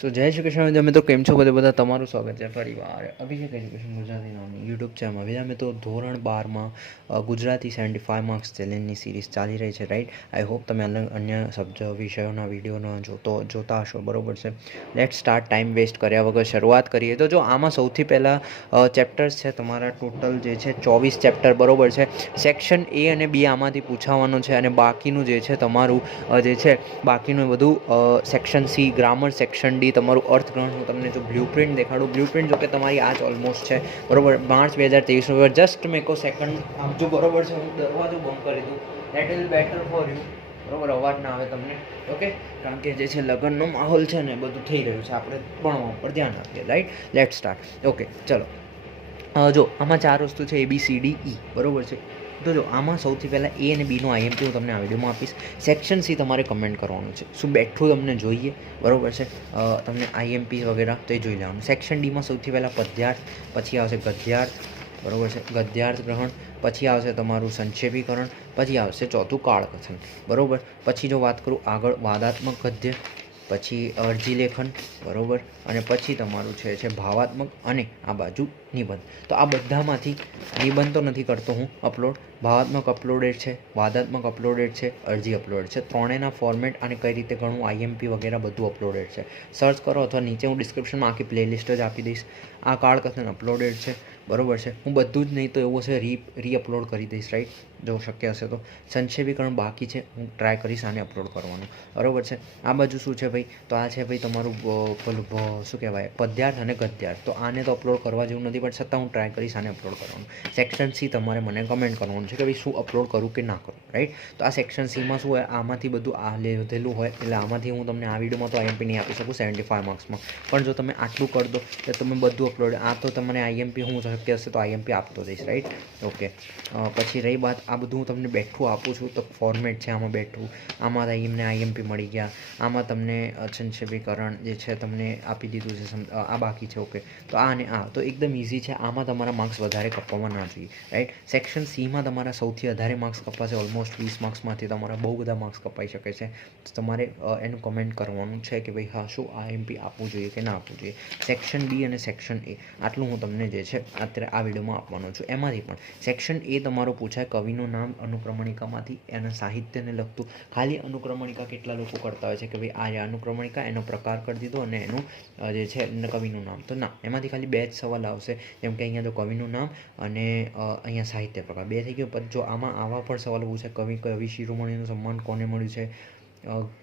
સો જય શ્રી કૃષ્ણ. તમે તો કેમ છો બધે? બધા તમારું સ્વાગત છે ફરી વાર. અભિષેક એજ્યુકેશન ગુજરાતી નામની યુટ્યુબ ચેનલમાં હવે અમે તો ધોરણ બારમાં ગુજરાતી સેવન્ટી ફાઇવ માર્ક્સ ચેલેન્જની સિરીઝ ચાલી રહી છે રાઈટ આઈ હોપ તમે અન્ય સબ્જ વિષયોના વિડીયોનો જોતો જોતા હશો. બરોબર છે? લેટ સ્ટાર્ટ ટાઈમ વેસ્ટ કર્યા વગર શરૂઆત કરીએ. તો જો, આમાં સૌથી પહેલાં ચેપ્ટર્સ છે તમારા. ટોટલ જે છે, ચોવીસ ચેપ્ટર બરોબર છે? સેક્શન એ અને બી આમાંથી પૂછાવાનું છે અને બાકીનું જે છે, તમારું જે છે, બાકીનું બધું section C grammar section D તમારું અર્થગ્રહણ હું તમને જો બ્લુ પ્રિન્ટ દેખાડું. બ્લુ પ્રિન્ટ જો કે તમારી આજ ઓલમોસ્ટ છે. બરોબર? માર્ચ બે હજાર ત્રેવીસનું જસ્ટ મેં કહો સેકન્ડ જો બરોબર છે, હું દરવાજો બંધ કરી દઉં. That will better for you બરોબર? અવાજ ના આવે તમને. ઓકે કારણ કે જે છે, લગ્નનો માહોલ છે ને બધું થઈ રહ્યું છે. આપણે ભણવા ઉપર ધ્યાન આપીએ રાઈટ લેટ સ્ટાર્ટ ઓકે ચલો. જો, આમાં ચાર વસ્તુ છે એ બી સી ડી ઈ બરોબર છે? તો જો, આમાં સૌથી પહેલાં એ અને બીનો આઈએમપી હું તમને આ વિડીયોમાં આપીશ. સેક્શન સી તમારે કમેન્ટ કરવાનું છે. શું બેઠું તમને જોઈએ? બરાબર છે? તમને આઈએમપી વગેરે તો એ જોઈ લેવાનું. સેક્શન ડીમાં સૌથી પહેલાં પદ્યાર્થ, પછી આવશે ગદ્યાર્થ. બરાબર છે? ગદ્યાર્થ ગ્રહણ, પછી આવશે તમારું સંક્ષેપીકરણ, પછી આવશે ચોથું કાળકથન. બરાબર? પછી જો વાત કરું આગળ વાદાત્મક ગદ્ય પછી અરજી લેખન, બરોબર? અને પછી તમારું છે છે ભાવાત્મક અને આ બાજુ નિબંધ. તો આ બધામાંથી નિબંધ તો નથી કરતો હું અપલોડ ભાવાત્મક અપલોડેડ છે, વાદાત્મક અપલોડેડ છે, અરજી અપલોડ છે. ત્રણેયના ફોર્મેટ અને કઈ રીતે ઘણું આઈએમપી વગેરે બધું અપલોડેડ છે. સર્ચ કરો અથવા નીચે હું ડિસ્ક્રિપ્શનમાં આખી પ્લેલિસ્ટ જ આપી દઈશ. આ કાળકથન અપલોડેડ છે, બરોબર છે? હું બધું જ નહીં તો એવું છે રી રી અપલોડ કરી દઈશ રાઈટ જો શક્ય હશે તો સંક્ષેપીકરણ બાકી છે. હું ટ્રાય કરીશ આને અપલોડ કરવાનું. બરાબર છે? આ બાજુ શું છે ભાઈ? તો આ છે ભાઈ તમારું પેલું શું કહેવાય? પદ્યાર્થ અને ગદ્યાર્થ. તો આને તો અપલોડ કરવા જેવું નથી, પણ છતાં હું ટ્રાય કરીશ આને અપલોડ કરવાનું. સેક્શન સી તમારે મને કમેન્ટ કરવાનું છે કે ભાઈ શું અપલોડ કરું કે ના કરું રાઈટ તો આ સેક્શન સીમાં શું હોય? આમાંથી બધું આ લીધેલું હોય, એટલે આમાંથી હું તમને આ વિડીયોમાં તો આઈએમપી નહીં આપી શકું સેવન્ટી ફાઈવ માર્ક્સમાં પણ જો તમે આટલું કરી દો, તો તમે બધું અપલોડ આ તો તમને આઈએમપી હું શક્ય હશે તો આઈએમપી આપતો જઈશ રાઈટ ઓકે પછી રહી વાત આ બધું હું તમને બેઠું આપું છું. તો ફોર્મેટ છે આમાં બેઠું. આમાં એમને આઈએમપી મળી ગયા. આમાં તમને સંક્ષેપીકરણ જે છે તમને આપી દીધું છે આ બાકી છે ઓકે તો આ અને આ. તો એકદમ ઇઝી છે. આમાં તમારા માર્ક્સ વધારે કપાવવા ના જોઈએ રાઈટ સેક્શન સીમાં તમારા સૌથી વધારે માર્ક્સ કપાશે. ઓલમોસ્ટ વીસ માર્ક્સમાંથી તમારા બહુ બધા માર્ક્સ કપાઈ શકે છે. તો તમારે એનું કમેન્ટ કરવાનું છે કે ભાઈ, હા, શું આઈએમપી આપવું જોઈએ કે ના આપવું જોઈએ? સેક્શન બી અને સેક્શન એ આટલું હું તમને જે છે અત્યારે આ વિડીયોમાં આપવાનો છું. એમાંથી પણ સેક્શન એ તમારું પૂછાય કવિનું નામ અનુક્રમણિકામાંથી એના સાહિત્યને લગતું. ખાલી અનુક્રમણિકા કેટલા લોકો કરતા હોય છે કે ભાઈ આ જે અનુક્રમણિકા એનો પ્રકાર કરી દીધો અને એનું જે છે કવિનું નામ. તો ના, એમાંથી ખાલી બે જ સવાલ આવશે. જેમ કે અહીંયા તો કવિનું નામ અને અહીંયા સાહિત્ય પ્રકાર. બે થઈ ગયું, પણ જો આમાં આવા પણ સવાલ પૂછે કવિ કવિ શિરોમણીનું સન્માન કોને મળ્યું છે?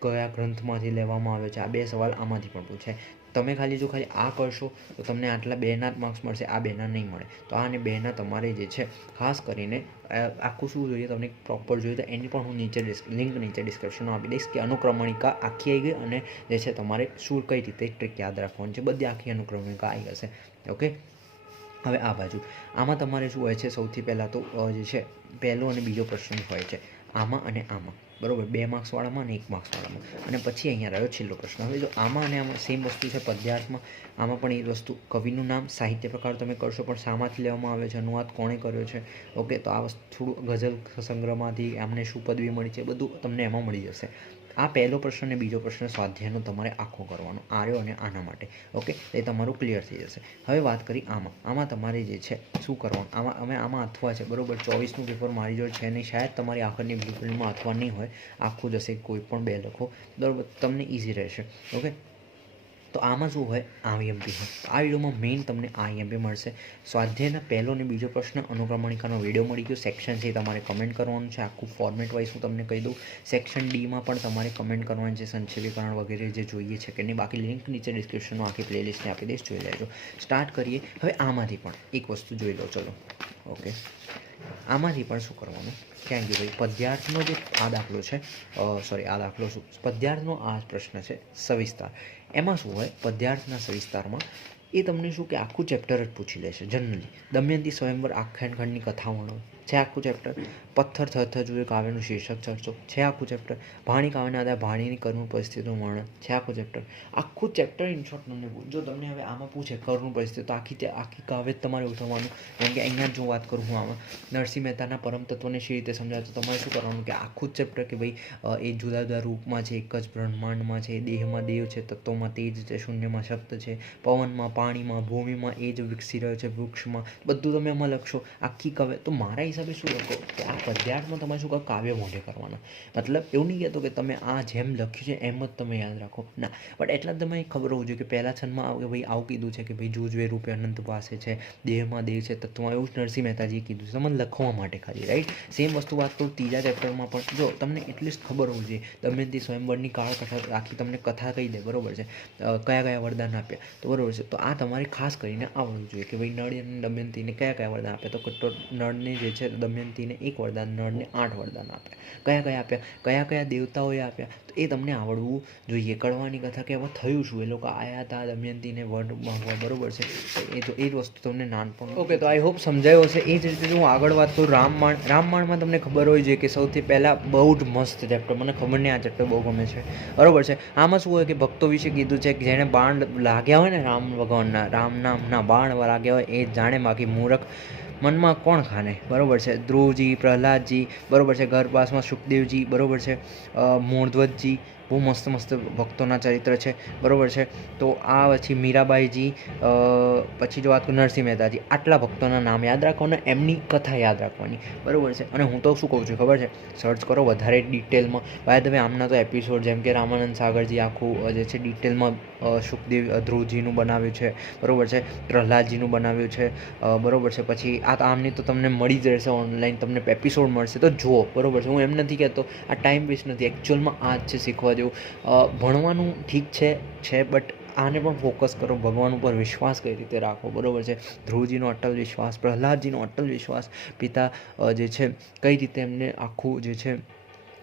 કયા ગ્રંથમાંથી લેવામાં આવે છે? આ બે સવાલ આમાંથી પણ પૂછાય. તમે ખાલી જો ખાલી આ કરશો, તો તમને આટલા બેના માર્ક્સ મળશે, આ બેના નહીં મળે. તો આ અને બેના તમારે જે છે, ખાસ કરીને આખું શું જોઈએ, તમને પ્રોપર જોઈએ તો એની પણ હું નીચે લિંક નીચે ડિસ્ક્રિપ્શનમાં આપી દઈશ કે અનુક્રમણિકા આખી આવી ગઈ અને જે છે તમારે શું, કઈ રીતે ટ્રીક યાદ રાખવાની છે. બધી આખી અનુક્રમણિકા આવી હશે ઓકે? હવે આ બાજુ. આમાં તમારે શું હોય છે, સૌથી પહેલાં તો જે છે, પહેલો અને બીજો પ્રશ્ન હોય છે. આમાં અને આમાં. બરોબર? બે માર્ક્સવાળામાં અને એક માર્ક્સવાળામાં. અને પછી અહીંયા રહ્યો છેલ્લો પ્રશ્ન. હવે જો આમાં અને આમાં સેમ વસ્તુ છે પદ્યાર્થમાં, આમાં પણ એ વસ્તુ, કવિનું નામ, સાહિત્ય પ્રકાર તમે કરશો, પણ શામાંથી લેવામાં આવે છે, અનુવાદ કોણે કર્યો છે? ઓકે, તો આ વસ્તુ થોડું ગઝલ સંગ્રહમાંથી, આમને શું પદવી મળી છે, બધું તમને એમાં મળી જશે. આ પહેલો પ્રશ્ન અને બીજો પ્રશ્ન સ્વાધ્યાયનો તમારે આખો કરવાનો, આર્યો અને આના માટે. ઓકે એ તમારું ક્લિયર થઈ જશે. હવે વાત કરી આમાં. આમાં તમારે જે છે, શું કરવાનું? આમાં, અમે આમાં અથવા છે, બરોબર? ચોવીસનું પેપર મારી જોડે છે નહીં, શાયદ તમારી આખરની બ્લુપ્રિન્ટમાં અથવા નહીં હોય. આખું જશે કોઈ પણ બે લખો. બરાબર? તમને ઇઝી રહેશે. ઓકે તો આમાં શું હોય? આઈએમપી હોય. આ વિડીયોમાં મેઇન તમને આઈએમપી મળશે. સ્વાધ્યાયના પહેલો અને બીજો પ્રશ્ન અનુક્રમણિકાનો વીડિયો મળી ગયો. સેક્શન છે તમારે કમેન્ટ કરવાનું છે. આખું ફોર્મેટ વાઇઝ હું તમને કહી દઉં. સેક્શન ડીમાં પણ તમારે કમેન્ટ કરવાનું છે. સંક્ષેપીકરણ વગેરે જે જોઈએ છે કે નહીં. બાકી લિંક નીચે ડિસ્ક્રિપ્શનમાં આખી પ્લેલિસ્ટને આપી દઈશ. જોઈ લેજો. સ્ટાર્ટ કરીએ. હવે આમાંથી પણ એક વસ્તુ જોઈ લો. ચલો. ઓકે આમાંથી પણ શું કરવાનું? ક્યાં ગયું ભાઈ. પદ્યાર્થનો જે આ દાખલો છે સોરી આ દાખલો શું? પદ્યાર્થનો આ પ્રશ્ન છે, સવિસ્તાર. એમાં શું હોય? પદ્યાર્થના સવિસ્તારમાં એ તમને શું કે આખું ચેપ્ટર જ પૂછી લેશે જનરલી દમયંતી સ્વયંવર આખ્યાન ખંડની કથા વર્ણો છે આખું ચેપ્ટર પથ્થર થર જોઈએ કાવ્યનું શીર્ષક ચર્ચો છે આખું ચેપ્ટર ભાણી કાવ્યના આધારે ભાણીની કર્મ પરિસ્થિતિનું વર્ણન. છે આખું ચેપ્ટર આખું ચેપ્ટર ઇન શોર્ટ તમને જો તમને હવે આમાં પૂછે કર્મ પરિસ્થિતિ, તો આખી તે- આખી કાવ્ય તમારે ઉઠાવવાનું. કેમ કે અહીંયા જ જો વાત કરું હું આમાં. નરસિંહ મહેતાના પરમ તત્વને શી રીતે સમજાય તો તમારે શું કરવાનું કે આખું જ ચેપ્ટર કે ભાઈ એ જુદા જુદા રૂપમાં છે, એક જ બ્રહ્માંડમાં છે, દેહમાં દેવ છે, તત્વોમાં તેજ છે, શૂન્યમાં શબ્દ છે, પવનમાં પાણીમાં, ભૂમિમાં એ જ વિકસી રહ્યો છે, વૃક્ષમાં. બધું તમે એમાં લખશો. આખી કવે તો મારા હિસાબે શું લખો? કે આ પદ્યાર્થમાં તમારે શું કહો કાવ્ય મોઢે કરવાના. મતલબ એવું નહીં કહેતો કે તમે આ જેમ લખ્યું છે એમ જ તમે યાદ રાખો. ના બટ એટલા જ તમે ખબર હોવું જોઈએ કે પહેલા છંદમાં આવું ભાઈ આવું કીધું છે કે ભાઈ જૂજવે રૂપે અનંત પાસે છે, દેહમાં દેહ છે, તત્વમાં એવું જ નરસિંહ મહેતાજીએ કીધું છે. તમને લખવા માટે ખાલી રાઈટ સેમ વસ્તુ વાત કરું ત્રીજા ચેપ્ટરમાં પણ. જો, તમને એટલીસ્ટ ખબર હોવી જોઈએ. દમયંતી સ્વયંવરની કાળ કથા આખી તમને કથા કહી દે, બરોબર છે? કયા કયા વરદાન આપ્યા? તો બરોબર છે. તો આ તમારે ખાસ કરીને આવડવું જોઈએ કે ભાઈ નળ અને દમયંતીને કયા કયા વરદાન આપ્યા? તો કટ્ટો નળને જે છે દમયંતીને એક વરદાન નળને આઠ વરદાન આપ્યા. કયા કયા આપ્યા? કયા કયા દેવતાઓએ આપ્યા? તો એ તમને આવડવું જોઈએ. કડવાની કથા કે હવે થયું શું? એ લોકો આયા હતા દમયંતીને વડ બરોબર છે. એ તો એ જ વસ્તુ તમને નાનપણ ઓકે તો આઈ હોપ સમજાયો હશે. એ જ રીતે હું આગળ વાત કરું રામમાણ રામમાણમાં તમને ખબર હોય છે કે સૌથી પહેલાં બહુ જ મસ્ત ચેપ્ટર મને ખબર નહીં આ ચેપ્ટર બહુ ગમે છે. બરોબર છે? આમાં શું હોય કે ભક્તો વિશે કીધું છે કે જેણે બાણ લાગ્યા હોય ને રામ ભગવાનના રામ નામના બાણ લાગ્યા હોય એ જાણે બાકી મૂરખ મનમાં કોણ ખાને? બરાબર છે. ધ્રુવજી પ્રહલાદજી બરાબર છે. ગર્ભવાસમાં સુખદેવજી બરાબર છે. મૂળધ્વજજી બહુ મસ્ત મસ્ત ભક્તોના ચરિત્ર છે, બરાબર છે? તો આ પછી મીરાબાઈજી પછી જો વાત કરું નરસિંહ મહેતાજી, આટલા ભક્તોના નામ યાદ રાખવાના એમની કથા યાદ રાખવાની, બરાબર છે? અને હું તો શું કહું છું, ખબર છે? સર્ચ કરો વધારે ડિટેલમાં ભાઈ તમે આમના તો એપિસોડ જેમ કે રામાનંદ સાગરજી આખું જે છે ડિટેલમાં સુખદેવ ધ્રુવજીનું બનાવ્યું છે, બરાબર છે? પ્રહલાદજીનું બનાવ્યું છે બરાબર બરોબર છે? પછી આ આમની તો તમને મળી જ રહેશે ઓનલાઈન તમને એપિસોડ મળશે. તો જુઓ, બરાબર છે? હું એમ નથી કહેતો, આ ટાઈમ વેસ્ટ નથી. એકચ્યુઅલમાં આ જ છે શીખવા જેવું ભણવાનું ઠીક છે છે, બટ આને પણ ફોકસ કરો. ભગવાન ઉપર વિશ્વાસ કઈ રીતે રાખો? બરોબર છે? ધ્રુવજીનો અટલ વિશ્વાસ, પ્રહલાદજીનો અટલ વિશ્વાસ, પિતા જે છે, કઈ રીતે એમને આખું જે છે,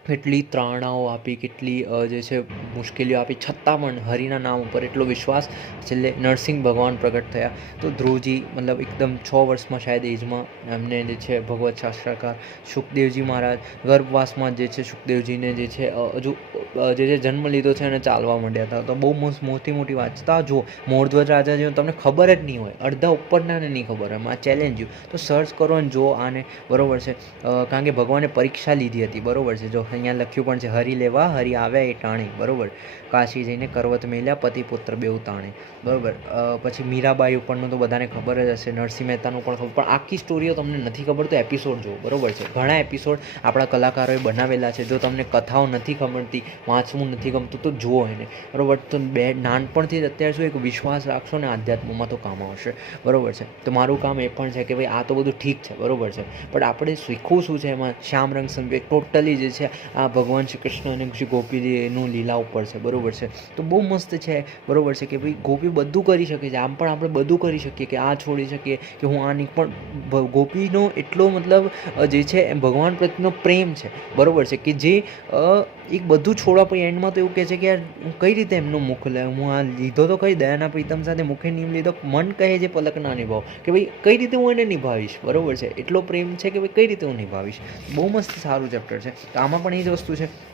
કેટલી ત્રાણાઓ આપી, કેટલી જે છે, મુશ્કેલીઓ આપી, છતાં પણ હરિના નામ ઉપર એટલો વિશ્વાસ છેલ્લે નરસિંહ ભગવાન પ્રગટ થયા. તો ધ્રુવજી મતલબ એકદમ છ વર્ષમાં શાયદ એજમાં એમને જે છે, ભગવત શાસ્ત્રકાર સુખદેવજી મહારાજ, ગર્ભવાસમાં જે છે, સુખદેવજીને જે છે હજુ જે જે જન્મ લીધો છે અને ચાલવા માંડ્યા હતા. તો બહુ મોટી મોટી વાત છે તો આ જુઓ મોરધ્વજ રાજાજીનું તમને ખબર જ નહીં હોય. અડધા ઉપરનાને નહીં ખબર હોય. આ ચેલેન્જ તો સર્ચ કરો અને જો આને બરોબર છે. કારણ કે ભગવાને પરીક્ષા લીધી હતી. બરાબર છે. જો અહીંયા લખ્યું પણ છે, હરી લેવા, હરી આવ્યા એ ટાણે. બરોબર. કાશી જઈને કરવત મેલ્યા, પતિ પુત્ર બેઉ તાણે. બરાબર. પછી મીરાબાઈ ઉપરનું તો બધાને ખબર જ હશે. નરસિંહ મહેતાનું પણ ખબર. પણ આખી સ્ટોરીઓ તમને નથી ખબર તો એપિસોડ જુઓ. બરોબર છે. ઘણા એપિસોડ આપણા કલાકારોએ બનાવેલા છે. જો તમને કથાઓ નથી ખબરતી વાંચવું નથી ગમતું તો જુઓ એને. બરાબર? તો બે નાનપણથી જ અત્યારે શું એક વિશ્વાસ રાખશો ને આધ્યાત્મમાં તો કામ આવશે. બરોબર છે? તો મારું કામ એ પણ છે કે ભાઈ આ તો બધું ઠીક છે. બરોબર છે? પણ આપણે શીખવું શું છે એમાં? શ્યામ રંગ સંવેગ ટોટલી જે છે, આ ભગવાન શ્રી કૃષ્ણ અને શ્રી ગોપીજી લીલા ઉપર છે. બરોબર છે? તો બહુ મસ્ત છે. બરાબર છે કે ભાઈ ગોપી બધું કરી શકે છે. આમ પણ આપણે બધું કરી શકીએ કે આ છોડી શકીએ કે હું આની પણ ગોપીનો એટલો મતલબ જે છે ભગવાન પ્રત્યેનો પ્રેમ છે. બરાબર છે? કે જે એક બધું છોડવા પછી એન્ડમાં તો એવું કહે છે કે યાર કઈ રીતે એમનું મુખ લે? હું આ લીધો તો કઈ દયાના પ્રીતમ સાથે મુખે નિયમ લીધો? મન કહે છે પલક ના નિભાવ. કે ભાઈ, કઈ રીતે હું એને નિભાવીશ? બરાબર છે? એટલો પ્રેમ છે કે ભાઈ, કઈ રીતે હું નિભાવીશ? બહુ મસ્ત સારું ચેપ્ટર છે. તો આમાં પણ એ જ વસ્તુ છે.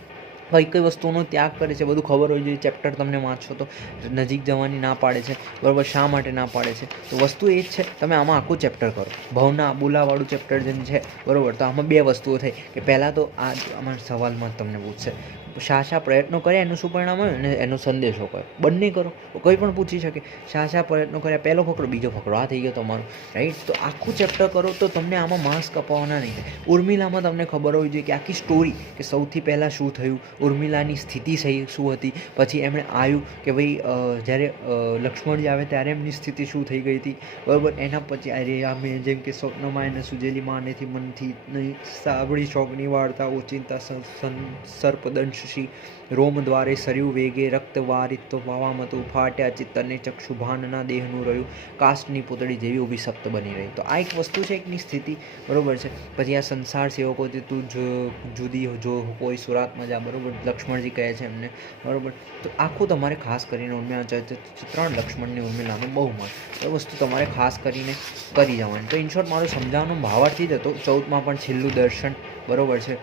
કઈ કઈ વસ્તુઓનો ત્યાગ કરે છે, બધું ખબર હોય જોઈએ ચેપ્ટર તમને વાંચો તો નજીક જવાની ના પાડે છે, બરાબર, શા માટે ના પાડે છે? તો વસ્તુ એ જ છે, તમે આમાં આખું ચેપ્ટર કરો. ભવના બોલાવાળું ચેપ્ટર જેમ છે, બરાબર, તો આમાં બે વસ્તુઓ થઈ. કે પહેલાં તો આ અમારા સવાલમાં તમને પૂછશે. શા શા પ્રયત્નો કર્યા એનું શું પરિણામ આવે અને એનો સંદેશો કયો? બંને કરો. કોઈ પણ પૂછી શકે, શા શા પ્રયત્નો કર્યા? પહેલો ફકરો બીજો ફકરો આ થઈ ગયો તમારો રાઈટ તો આખું ચેપ્ટર કરો તો તમને આમાં માર્ક્સ કપાવવાના નહીં. થાય ઉર્મિલામાં તમને ખબર હોવી જોઈએ કે આખી સ્ટોરી કે સૌથી પહેલાં શું થયું, ઉર્મિલાની સ્થિતિ શું હતી, પછી એમણે આવ્યું કે ભાઈ જ્યારે લક્ષ્મણજી આવે ત્યારે એમની સ્થિતિ શું થઈ ગઈ હતી, બરાબર? એના પછી, અરે અમે જેમ કે સ્વપ્નમાં એને સુજેલી માનેથી મનથી નહીં સાંભળી શોકની વાર્તા, ઓચિંતા, સં- સં- રોમ દ્વારે સર્યું વેગે રક્તવારિત વાવામતું ફાટ્યા ચિત્તને ચક્ષુભાનના દેહનું રહ્યું. કાસ્ટની પૂતળી જેવી ઊભી સપ્ત બની રહી. તો આ એક વસ્તુ છે એકની સ્થિતિ. બરાબર છે? પછી આ સંસાર સેવકોથી તું જો જુદી જો કોઈ સુરાતમાં જા. બરાબર? લક્ષ્મણજી કહે છે એમને. બરાબર? તો આખું તમારે ખાસ કરીને ઉર્મિલા ત્રણ લક્ષ્મણની ઉર્મિલાનો બહુ મળે એ વસ્તુ તમારે ખાસ કરીને કરી જવાની. તો ઇન શોર્ટ મારો સમજાવવાનો ભાવાર્થી જ હતો. ચૌદમાં પણ છેલ્લું દર્શન. બરોબર છે?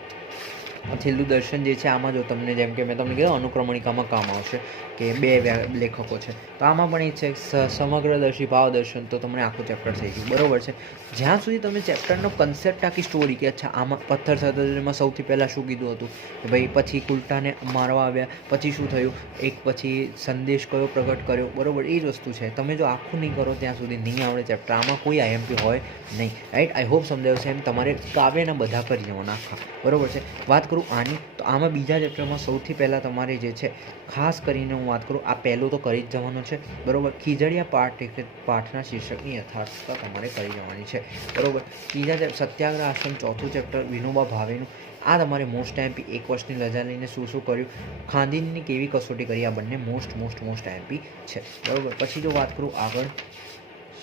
છેલ્લું દર્શન જે છે આમાં જો તમને જેમ કે મેં તમને કીધું, અનુક્રમણિકામાં કામ આવશે કે બે લેખકો છે. તો આમાં પણ એ છે સમગ્રદર્શી ભાવ દર્શન તો તમને આખું ચેપ્ટર થઈ ગયું. બરોબર છે? જ્યાં સુધી તમે ચેપ્ટરનો કન્સેપ્ટ આખી સ્ટોરી કે અચ્છા, આમાં પથ્થર સર્જરીમાં સૌથી પહેલાં શું કીધું હતું? કે ભાઈ, પછી કુલટાને મારવા આવ્યા, પછી શું થયું? એક પછી સંદેશ કયો, પ્રગટ કર્યો? બરાબર, એ જ વસ્તુ છે. તમે જો આખું નહીં કરો, ત્યાં સુધી નહીં આવડે ચેપ્ટર આમાં કોઈ આઈએમપી હોય નહીં. રાઈટ આઈ હોપ સમજાવશે એમ તમારે કાવ્યના બધા કરી જવાના આખા બરાબર છે? વાત કરું, આની આમાં બીજા ચેપ્ટરમાં સૌથી પહેલાં તમારે જે છે, ખાસ કરીને હું વાત કરું, આ પહેલું તો કરી જ જવાનું છે, બરોબર? ખીજડીયા પાઠ પાઠના શીર્ષકની યથાર્થતા તમારે કરી જવાની છે, બરોબર? ત્રીજા સત્યાગ્રહ આશ્રમ ચોથું ચેપ્ટર વિનોબા ભાવેનું. આ તમારે મોસ્ટ એમપી એક વર્ષની રજા લઈને શું શું કર્યું? ખાંદીની કેવી કસોટી કરી? આ બંને મોસ્ટ મોસ્ટ મોસ્ટ એમપી છે, બરોબર? પછી જો વાત કરું આગળ,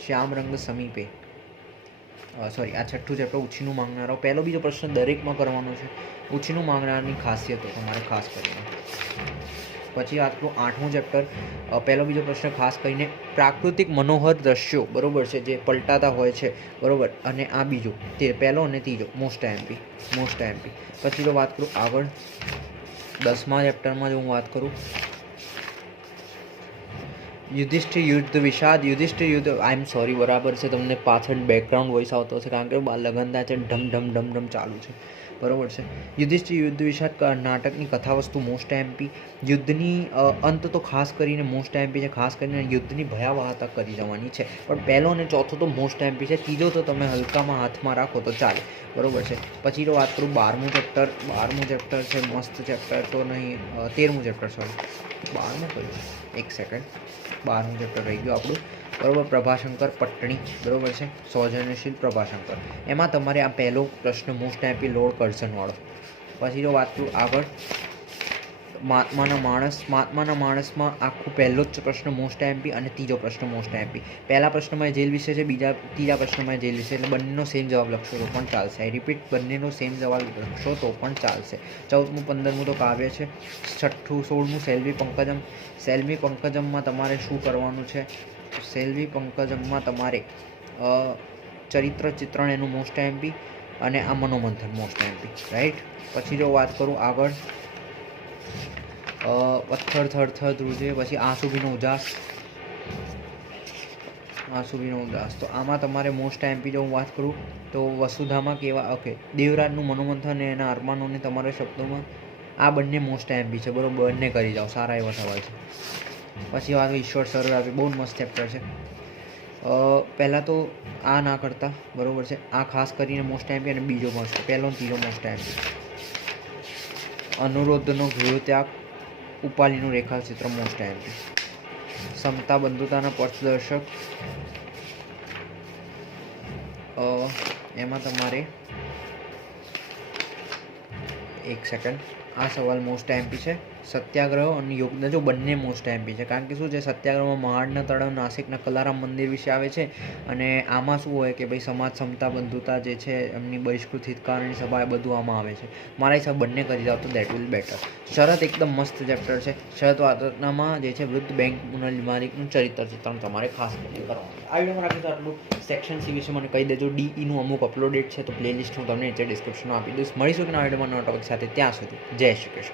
શ્યામ રંગ સમીપે સોરી આ છઠ્ઠું ચેપ્ટર ઉછીનું માંગનારો પહેલો બીજો પ્રશ્ન દરેકમાં કરવાનો છે. ઉછીનું માંગનારની ખાસિયતો તમારે ખાસ કરીને. પછી કરું આઠમું ચેપ્ટર પહેલો બીજો પ્રશ્ન ખાસ કરીને પ્રાકૃતિક મનોહર દ્રશ્યો, બરોબર છે, જે પલટાતા હોય છે, બરાબર? અને આ બીજો, તે પહેલો અને ત્રીજો મોસ્ટ એમપી મોસ્ટ એમપી પછી જો વાત કરું આગળ, દસમા ચેપ્ટરમાં જો હું વાત કરું યુધિષ્ઠિર યુદ્ધ, વિષાદ, યુધિષ્ઠિર યુદ્ધ આઈ એમ સોરી બરાબર છે. તમને પાછળ બેકગ્રાઉન્ડ વોઇસ આવતો હશે કારણ કે બાર લગન થાય છે ઢમ ઢમ ઢમ ઢમ ચાલુ છે. બરોબર છે. યુધિષ્ઠિર યુદ્ધ વિષાદ નાટકની કથાવસ્તુ મોસ્ટ એમપી યુદ્ધની અંત તો ખાસ કરીને મોસ્ટ એમપી છે, ખાસ કરીને યુદ્ધની ભયાવહતા કરી જવાની છે. પણ પહેલો અને ચોથો તો મોસ્ટ એમપી છે, ત્રીજો તો તમે હલકામાં હાથમાં રાખો તો ચાલે. બરોબર છે. પછી તો વાત કરું બારમું ચેપ્ટર બારમું ચેપ્ટર છે, મસ્ત ચેપ્ટર તો નહીં તેરમું ચેપ્ટર સોરી બારમું કયું એક સેકન્ડ બારમું ચેપ્ટર રહી ગયું આપણું. બરોબર? પ્રભાશંકર પટ્ટણી બરાબર છે? સૌજન્યશીલ પ્રભાશંકર. એમાં તમારે આ પહેલો પ્રશ્ન મોસ્ટ એમ્પી લોડ કરશનવાળો પછી જો વાત કરું આગળ, મહાત્માના માણસ, મહાત્માના માણસમાં આખું પહેલો જ પ્રશ્ન મોસ્ટ એમ્પી અને ત્રીજો પ્રશ્ન મોસ્ટ એમ્પી પહેલા પ્રશ્નમાં જેલ વિશે છે, બીજા, ત્રીજા પ્રશ્નમાં જેલ વિશે એટલે બંનેનો સેમ જવાબ લખશો તો પણ ચાલશે. રિપીટ બંનેનો સેમ જવાબ લખશો તો પણ ચાલશે. ચૌદમું, પંદરમું તો કાવ્ય છે, છઠ્ઠું, સોળમું, સેલ્વી પંકજમ. સેલ્વી પંકજમમાં તમારે શું કરવાનું છે? સેલ્વી પંકજમમાં તમારે ચરિત્ર ચિત્રણ એનું મોસ્ટ એમપી અને આ મનોમંથન મોસ્ટ એમપી રાઈટ પછી જો વાત કરું આગળ પથ્થર થર થર ધ્રુજે, પછી આંસુભીનો ઉજાસ. આંસુભીનો ઉજાસ. તો આમાં તમારે મોસ્ટ એમપી જો હું વાત કરું, તો વસુધામાં કેવા ઓકે દેવરાજનું મનોમંથન એના અરમાનોને તમારા શબ્દોમાં આ બંને મોસ્ટ એમપી છે, બરાબર? બંને કરી જાઓ, સારા એવા સવાલ છે. પછી વાત ઈશ્વર સર આવે બહુ મસ્ત ચેપ્ટર છે. પહેલાં તો આ ના કરતા, બરોબર છે? આ ખાસ કરીને મોસ્ટ ટાઈમ અને બીજો મસ્ત પહેલો ત્રીજો મોસ્ટ ટાઈમ અનુરોધનો ગૃહ ત્યાગ, ઉપાલીનું રેખાચિત્ર મોસ્ટ ટાઈમ સમતા બંધુતાના પથદર્શક. એમાં તમારે એક સેકન્ડ આ સવાલ મોસ્ટ એમપી છે. સત્યાગ્રહ અને યોગદાન જો બંને મોસ્ટ એમપી છે. કારણ કે શું છે, સત્યાગ્રહમાં મહાડના તળાવ, નાસિકના કલારામ મંદિર વિશે આવે છે અને આમાં શું હોય કે ભાઈ સમાજ ક્ષમતા, બંધુતા જે છે, એમની બહિષ્કૃત હિતકારની સભા એ બધું આમાં આવે છે. મારા હિસાબ બંને કરી દઉં તો દેટ વિલ બેટર શરત એકદમ મસ્ત ચેપ્ટર છે. શરત વાતનામાં જે છે, વૃદ્ધ બેંક માલિકનું ચરિત્ર ચિત્રણ તમારે ખાસ કરીને કરવાનું આ વિડીયોમાં રાખીશું આટલું. સેક્શન સી વિશે મને કહી દેજો. ડીઈનું અમુક અપલોડેડ છે, તો પ્લેલિસ્ટ હું તમને નીચે ડિસ્ક્રિપ્શનમાં આપી દઈશ. મળીશું કે ના વિડીયોમાં નવા ટોપિક સાથે. ત્યાં સુધી. જય શ્રી કૃષ્ણ.